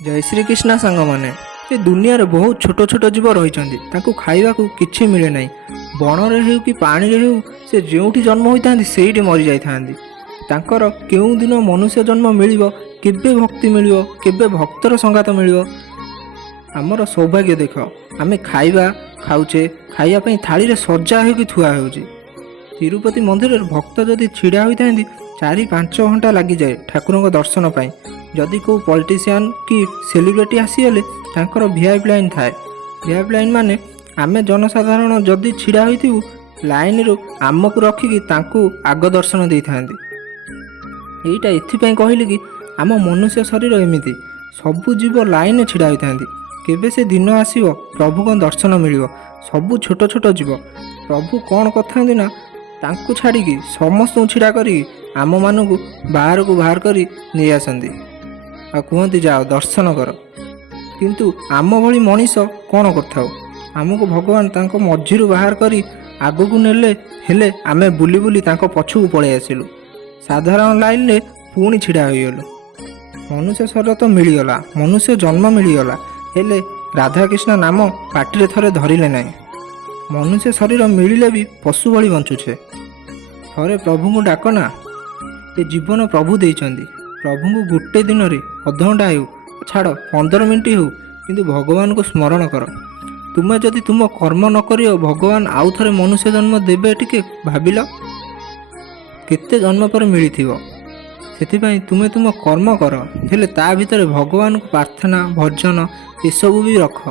जय श्री कृष्ण सांग मैंने ये दुनिया रे बहुत छोट छोट जीव रही खाइबा किछि मिले ना बण रे हो कि पानी रे हो से जोठी जन्म होता से मरी जाकर केउं दिन मनुष्य जन्म मिलिबो केबे भक्ति मिलिबो केबे भक्तर संगात मिलिबो आमर सौभाग्य देख आमे खाइबा खाऊचे खाइबा पई थाली रे सजा हो कि थुआ होउची तिरुपति मंदिर रे भक्त जदि छिड़ा होता 4-5 घंटा लगी जाए ठाकुर दर्शन पाई जदि को पॉलिटिशियन कि सेलिब्रिटी आसीगले तांकर वीआईपी लाइन थाए वीआईपी लाइन माने आमे जनसाधारण जदि छिड़ा होइथिबु लाइन रो आमको रखिकी तांकू आग दर्शन दे था यहीटा एथिपाई कहली कि आम मनुष्य शरीर एमिति सबु जीव लाइन छिड़ा होता केबे से दिन आसीबो प्रभु को दर्शन मिलिबो सबु छोट छोट जीव प्रभु कौन करथांदी ना तांकू छाड़िकी समस्त छिड़ा करी आम मानू बाहर को बाहर करी नहीं आसती आ कहती जाओ दर्शन कर किंतु आम भली मनीष कौन करथाउ आमको भगवान तांको मझीरु बाहर करी आगकू नेले हेले आमे बुली बुली तांको पछकू पळै आसिलु साधारण लाइन रे पुणी छिड़ा होइगलु मनुष्य शरीर तो मिलगला मनुष्य जन्म मिलगला हेले राधाकृष्ण नाम पाटिरे थरे धरिले नाही मनुष्य शरीर मिलिले भी पशु भली बंचुछे थरे प्रभु को डाकना ए जीवन प्रभु देइचंदी प्रभु को गोटे दिन रे अधघंटा हो छाड़ 15 मिनिट हो किंतु भगवान को स्मरण कर तुम्हें जदि तुम कर्म न करियो भगवान आउ थरे मनुष्य जन्म देबे टिके भाबिल केते जन्म पर मिलिथिबो सेथिपाई तुमे तुम कर्म कर हेले ता भितर भगवान को प्रार्थना भजन ये सब भी रख।